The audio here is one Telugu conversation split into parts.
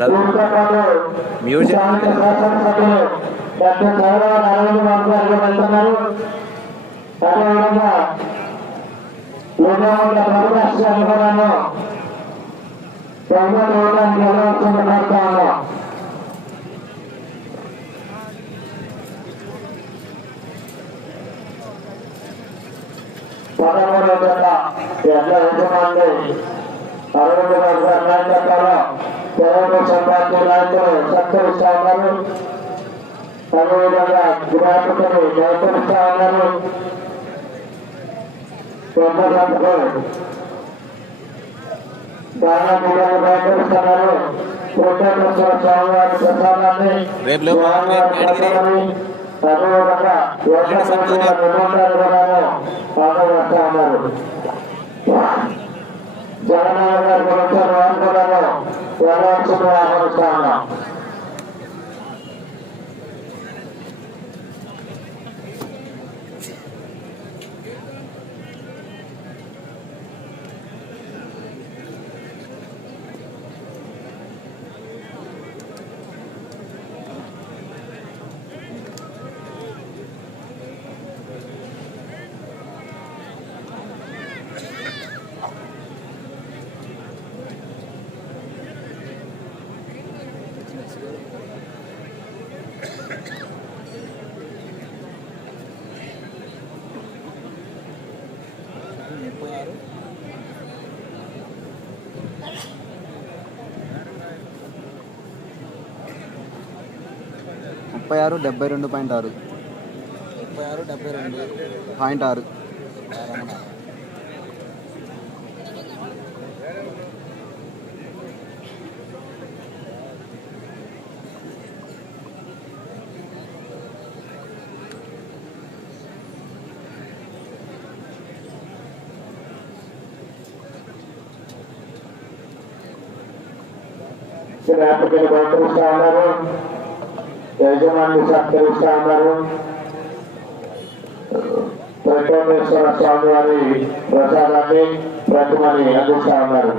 వీటితో మ్యూజిక్ అదేవిధంగా పదమూడు వందల ఎట్ల యజమానులు అరవై వందల నాయకత్వంలో తెలుగుదేశం పార్టీ నాయకులు సత్కరిస్తా ఉన్నారు అదేవిధంగా జ్ఞాపకులు సహకరిస్తా ఉన్నారు ప్రసాదాన్ని. అదేవిధంగా యోగ కూడా పాల్గొస్తా గారి వారు కూడా Yang mencemoh manusia. ముప్పై ఆరు డెబ్బై రెండు పాయింట్ ఆరు. ముప్పై ఆరు డెబ్బై రెండు. పాయింట్ ఆరు. జ్ఞాపకులు సహకరిస్తా ఉన్నారు యజమాని సత్కరిస్తా ఉన్నారు ప్రచోదేశ్వర స్వామి వారి ప్రసాదాన్ని ప్రతిమని అందిస్తా ఉన్నారు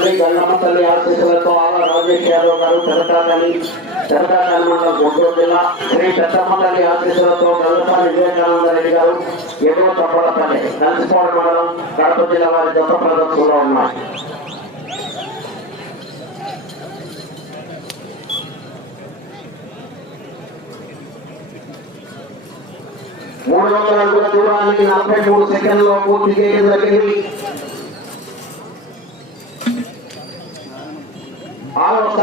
తల్లి గంగమ్మ తల్లి ఆశీస్సులతో ఆలా రాజేష్ యాదవ్ గారు తెలంగాణని తెలంగాణ మండలం గుంటూరు జిల్లా శ్రీ పెద్దమ్మ తల్లి ఆశీస్సులతో గల్లపల్లి వివేకానంద రెడ్డి గారు ఎగువ తప్పలపల్లి నలిసిపోవడం మండలం కడప జిల్లా వారి జత ప్రదర్శనలో ఉన్నాయి మూడు వందల అడుగుల దూరానికి నలభై మూడు సెకండ్లో పూర్తి చేయడం జరిగింది.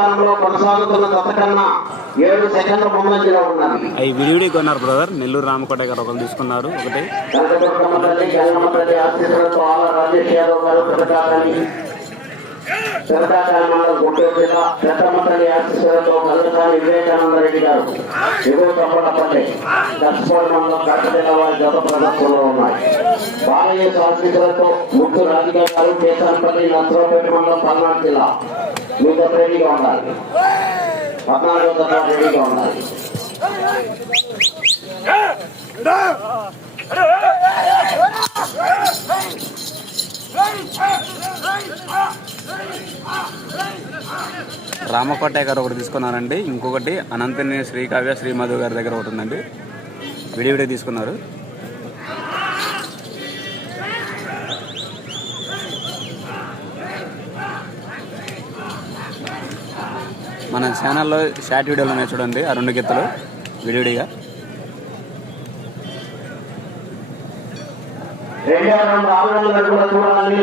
స్థానంలో కొనసాగుతున్న దశ కన్నా ఏడు సెకండ్ల ముందంజలో ఉన్నది అవి విడివిడి కొన్నారు బ్రదర్. నెల్లూరు రామకోట గారు ఒకరు తీసుకున్నారు. ఒకటి. ఆశీస్సులతో ఆల రాజేష్ యాదవ్ గారు పెరగాలని గుంటూరు జిల్లా పెద్దమతల్లి ఆశీస్సులతో కల్లసాని వివేకానంద రెడ్డి గారు ఎగువ తప్పటప్పటి దర్శపూర్ మండలం వారి గత ప్రదర్శనలో ఉన్నాయి బాలయ్య ఆశీస్సులతో ముగ్గు రాజకీయ గారు కేసానపల్లి నర్సరావుపేట మండలం పల్నాడు జిల్లా మీకు రెడీగా ఉండాలి పద్నాలుగు వందల రెడీగా ఉండాలి రామకోటయ్య గారు ఒకటి తీసుకున్నారండి. ఇంకొకటి అనంతని శ్రీకావ్య శ్రీమాధవ్ గారి దగ్గర ఒకటి ఉందండి. విడివిడి తీసుకున్నారు. మన ఛానల్లో షార్ట్ వీడియోలు ఉన్నాయి చూడండి ఆ రెండు గీతలు విడివిడిగా రెండు కూడా చూడాలని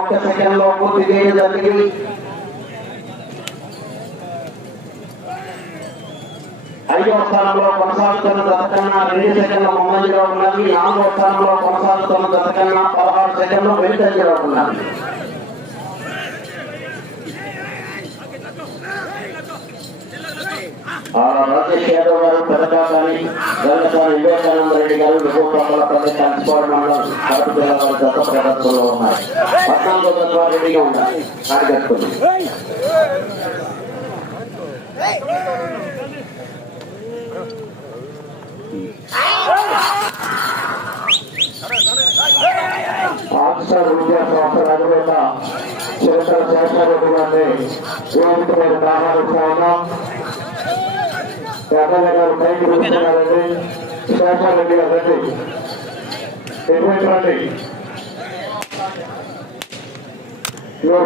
ఒక్క సెకండ్లో పూర్తి చేయడం జరిగింది. ఐదవ స్థానంలో కొనసాగుతున్న దశకన్నా రెండు సెకండ్ల ముందంజలో ఉన్నది. నాలుగవ స్థానంలో కొనసాగుతున్న దశకన్నా పదహారు సెకండ్లు వెనుకంజలో ఉన్నది. ఆ రాజేష్ యాదవ్ గారు పెదకాకాని గంగసాని వివేకానంద రెడ్డి గారు విభూపల ప్రదేశ్ కన్స్పాడ్ మండలం కడప జిల్లా వారి దత్త ప్రదర్శనలో ఉన్నాయి పద్నాలుగో తత్వ రెడీగా ఉండాలి కార్యకర్తలు ఆఫీసర్ విద్యా సంస్థల అధినేత చిరతల శేషారెడ్డి గారిని వేదిక మీద ప్రారంభిస్తా ఉన్నాం ఎమ్మెల్యే గారు పైకి ఎటువంటి రండి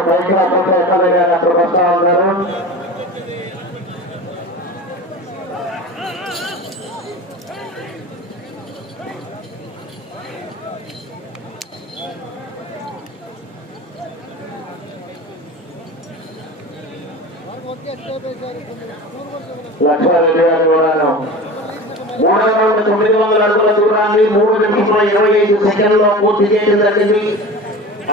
పైకి రాకుండా వస్తా ఉన్నారు లక్ష్మారెడ్డి గారు కూడాను మూడవ రౌండ్ తొమ్మిది వందల అడుగుల దూరాన్ని మూడు నిమిషముల ఇరవై ఐదు సెకండ్లో పూర్తి చేయడం జరిగింది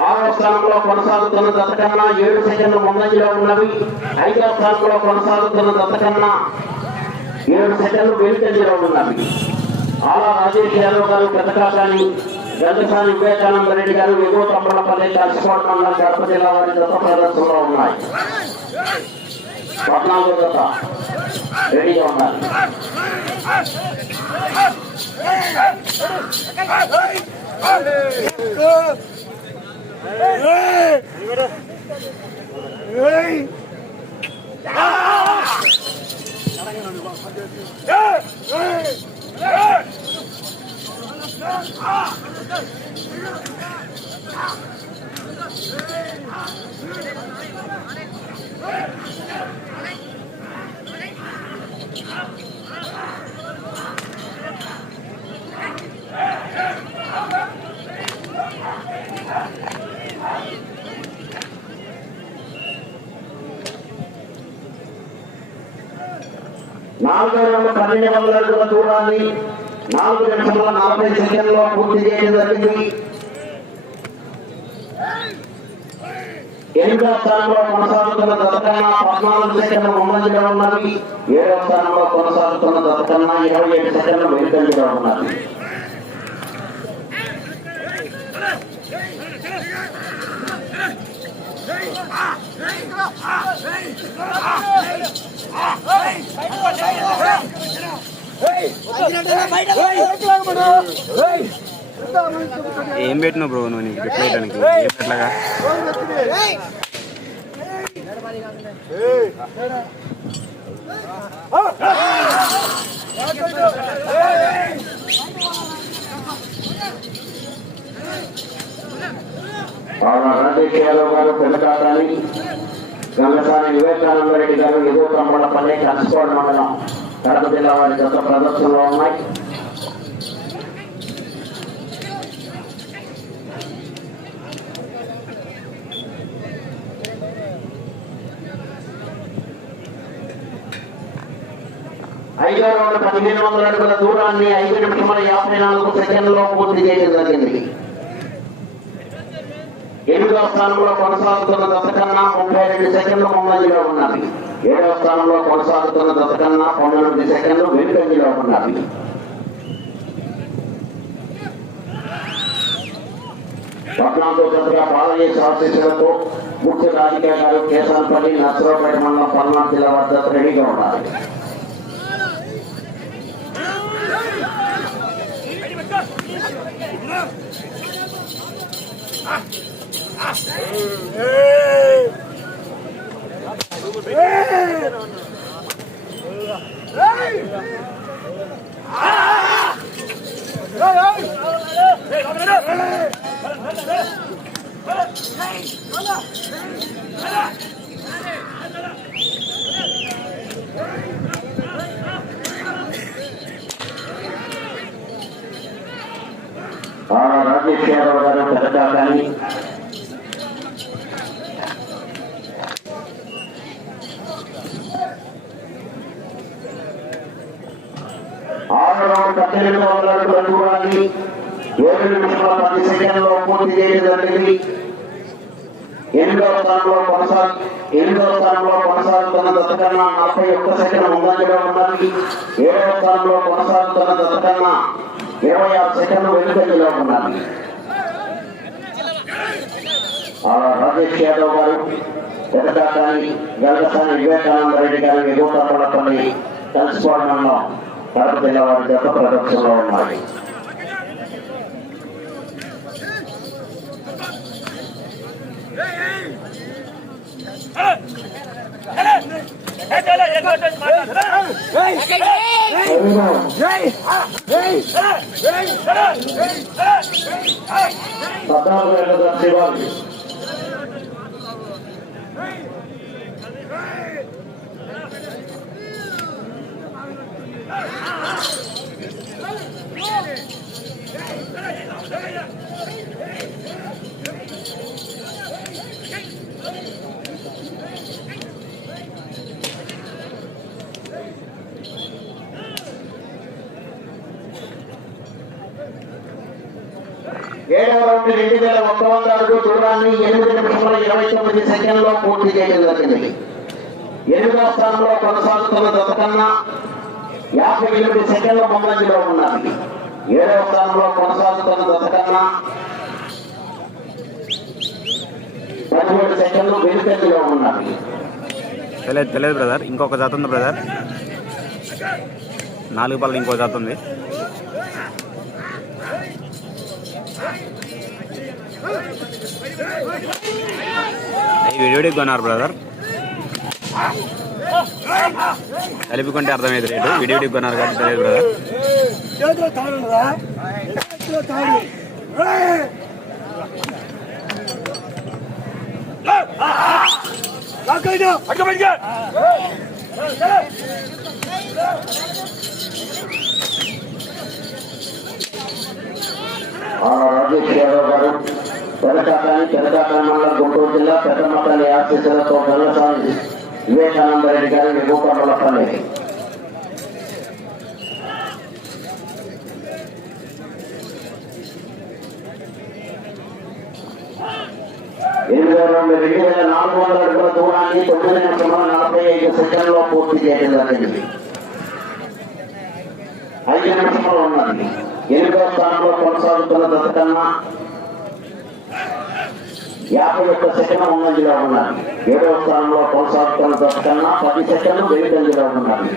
ఆరో స్థానంలో కొనసాగుతున్న దత్తకన్నా ఏడు సెకండ్లు ముందంజలో ఉన్నవి ఐదవ స్థానంలో కొనసాగుతున్న దత్తకన్నా ఏడు సెకండ్లు వెనుకంజలో ఉన్నవి ఆలా రాజేష్ యాదవ్ గారు పెద్దకాకాని గంగసాని వివేకానంద రెడ్డి గారు ఎగువ తమ్మలపల్లి కలిసిపోవడం మండలం గడప జిల్లా వారి దత్త ప్రదర్శనలో ఉన్నాయి పద్నాలుగో జత రెడీగా ఉండాలి నాలుగో రెండు పన్నెండు వందల అడుగుల దూరాన్ని నాలుగు నిమిషముల నలభై సెకండ్లో పూర్తి చేయడం జరిగింది. ఎనిమిదవ స్థానంలో కొనసాగుతున్న దశకన్నా పద్నాలుగు సెకండ్ల ముందంజలో ఉన్నది. ఏడవ స్థానంలో కొనసాగుతున్న దశకన్నా ఇరవై ఏడు సెకండ్లు వెనుకంజలో ఉన్నది. ఏం పెట్టినావు బ్రో నువ్వు నీకు పెట్టడానికి చేయడానికి ఏం పెట్టలాగా రాజేష్ యాదవ్ గారు పెద్దకాకాని గంగసాని వివేకానంద రెడ్డి గారు ఎగువ తమ్మలపల్లి కన్స్కోడ్ మండలం కడప జిల్లా వారి యొక్క ప్రదర్శనలో ఉన్నాయి. ఐదో రౌండ్ పదిహేను వందల అడుగుల దూరాన్ని ఐదు నిమిషముల యాభై నాలుగు సెకండ్లో పూర్తి చేయడం జరిగింది. ఎనిమిదవ స్థానంలో కొనసాగుతున్న దశకన్నా ముప్పై రెండు సెకండ్లు ముందంజలో ఉన్నది ఏడవ స్థానంలో కొనసాగుతున్న దశకన్నా పన్నెండు సెకండ్లు వెనుకంజలో ఉన్నది పద్నాలుగో దశగా బాలయ్య ఆశీస్సులతో ముఖ్య రాజకీయ గారు కేశాన్పల్లి నర్సరావుపేట మండలం పల్నాడు జిల్లా వద్ద రెడీగా ఉండాలి Hey! యాదవ్ గారు పెద్ద కానీ ఆరు పద్దెనిమిది వందల ఏడు నిమిషాల పది సెకండ్లో పూర్తి చేయడం జరిగింది ఎనిమిదవ స్థానంలో కొనసాగు ఎనిమిదవ స్థానంలో కొనసాగుతున్న దత్తకన్నా నలభై ఒక్క సెకండ్ ముందంజలో ఉన్నది ఏడవ స్థానంలో కొనసాగుతున్న దత్తకన్నా ఇరవై ఆరు సెకండ్లు వెనుకల్లో ఉన్నది రాజేష్ యాదవ్ గారు పెద్దకాని గలగసాని వివేకానంద రెడ్డి గారు ఎగువతపడపల్లి కలిసిపోవడంలో కడప జిల్లా వారి జత ప్రదర్శనలో ఉన్నాయి పద్నాలుగు వేల రెండు వేల ఒక్క వంద అడుగు దూరాన్ని ఎనిమిది నిమిషముల ఇరవై తొమ్మిది సెకండ్లో పూర్తి చేయడం జరిగింది. ఎనిమిదో స్థానంలో కొనసాగుతున్న దశకన్నా యాభై ఎనిమిది సెకండ్ల ముందంజలో ఉన్నది ఏడవ స్థానంలో కొనసాగుతున్న దశకన్నా పదిహేడు సెకండ్లు వెనుకంజలో ఉన్నది తెలియదు తెలియదు బ్రదర్. ఇంకొక జాత ఉంది బ్రదర్. నాలుగు పళ్ళు ఇంకో జాత ఉంది. ఈ కొన్నారు బ్రదర్ కలిపి అర్థమైంది రేటు. వీడియోకి కొన్నారు కాబట్టి తెలియదు బ్రదర్ రాజేష్ యాదవ్ గారు. పెదకాకాని పెదకాకాని మండలం గుంటూరు జిల్లా పెద్దమతల్లి ఆర్టీసీలతో గల్లసాని వివేకానంద రెడ్డి గారు ఎగువకొండలపల్లి ఎనిమిది రెండు రెండు వేల నాలుగు వందల అడుగుల దూరాన్ని తొమ్మిది నిమిషంలో నలభై ఐదు సెకండ్లో పూర్తి చేయడం జరిగింది. ఐదు నిమిషంలో ఉన్నది. ఎనిమిదో స్థానంలో కొనసాగుతున్న దశ కన్నా యాభై ఒక్క సెకండ్ ముందంజలో ఉన్నది ఏడవ స్థానంలో కొనసాగుతున్న దశ కన్నా పది సెకండ్లు వెనుకంజలో ఉన్నది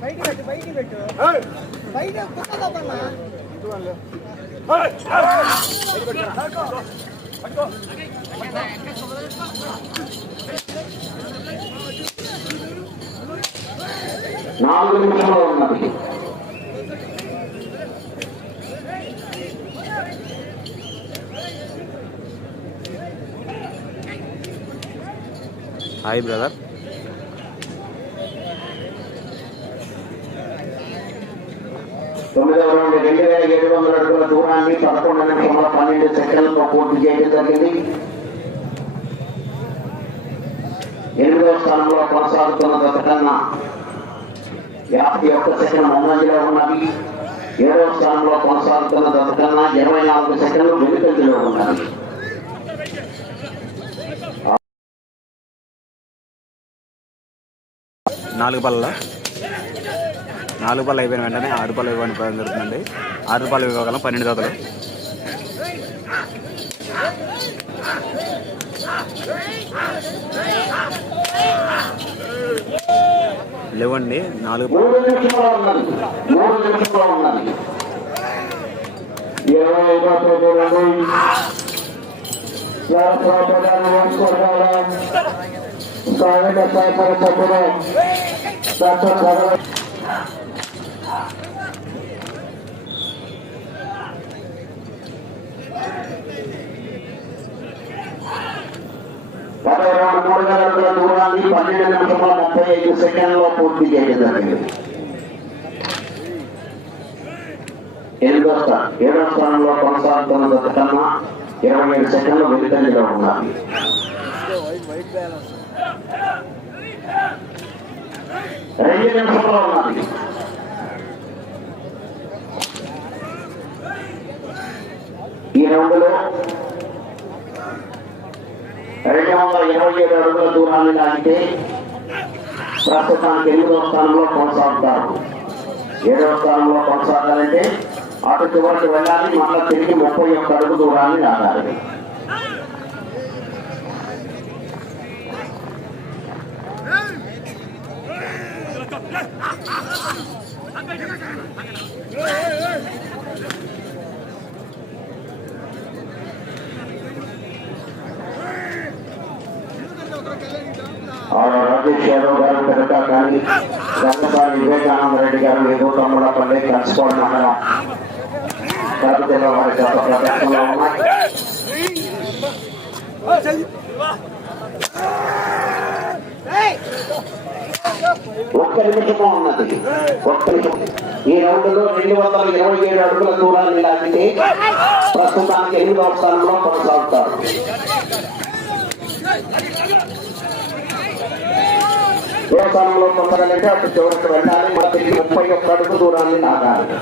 బయటికి పెట్టు బయటికి పెట్టు బయట కుట్టదమ్మా నాలుగు నిమిషంలో ఉన్నది హాయ్ బ్రదర్. తొమ్మిదవ రౌండ్ రెండు వేల ఏడు వందల అడుగుల దూరాన్ని పదకొండు నిమిషంలో పన్నెండు సెకండ్లతో పూర్తి చేయడం జరిగింది. ఎనిమిదవ స్థానంలో కొనసాగుతున్న దశకన్నా యాభై ఒక్క సెకండ్ ముందంజలో ఉన్నది. ఏడవ స్థానంలో కొనసాగుతున్న దశకన్నా ఇరవై నాలుగు సెకండ్లు వెనుకంజలో ఉన్నది. నాలుగు పళ్ళ నాలుగు పళ్ళు అయిపోయిన వెంటనే ఆరు పళ్ళు ఇవ్వడం జరుగుతుందండి. ఆరు పళ్ళు ఇవ్వగలం పన్నెండు జతలు లేవండి నాలుగు పళ్ళు ఇరవై ఐదో తేదీ సభ్యులు డాక్టర్ భగవత్ పదవ మూడు వేల దూరాన్ని పన్నెండు నిమిషముల ముప్పై ఐదు సెకండ్లో పూర్తి చేయడం జరిగింది ఎనిమిదో స్థానం ఏడో స్థానంలో కొనసాగుతున్న దశ కన్నా ఇరవై ఏడు సెకండ్లు వెనుకంజలో ఉన్నాయి వైట్ బ్యాలెన్స్. ఈ రౌండ్లో రెండు వందల ఇరవై ఏడు అడుగుల దూరాన్ని లాగితే ప్రస్తుతానికి ఎనిమిదవ స్థానంలో కొనసాగుతారు. ఏడవ స్థానంలో కొనసాగాలంటే అటు చివరికి వెళ్ళాలి మళ్ళీ తిరిగి ముప్పై ఒక్క అడుగు దూరాన్ని లాగాలి ఆడ గారు పెద్ద కానీ వివేకానంద రెడ్డి గారు ఏదో కలుసుకోవడం మండలం వారి గత ప్రదర్శనలో ఉన్నాయి ఒక్క నిమిషము ఉన్నది ఒక్క నిమిషం ఈ రౌండ్లో రెండు వందల ఇరవై ఏడు అడుగుల దూరాన్ని లాగితే ప్రస్తుతానికి ఎనిమిదవ స్థానంలో కొనసాగుతారు ఏ స్థానంలో పొందగలిగితే అటు చివరికి వెళ్ళాలి మన తిరిగి ముప్పై ఒక్క అడుగు దూరాన్ని లాగాలి.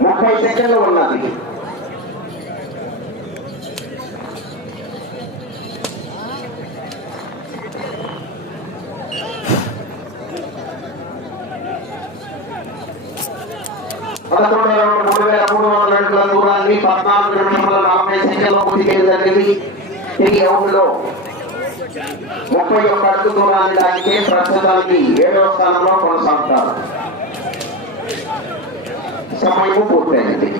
ముప్పై సెకండ్లు ఉన్నది పదకొండు రౌండ్ మూడు వేల మూడు వందల అడుగుల దూరాన్ని పద్నాలుగు నలభై సెకండ్ల పూర్తి చేయడం జరిగింది ఈ రౌండ్లో ముప్పై ఒక్క అడుగు దూరాన్ని లాగితే ప్రస్తుతానికి ఏడవ స్థానంలో కొనసాగుతారు. సమయము పూర్తయింది.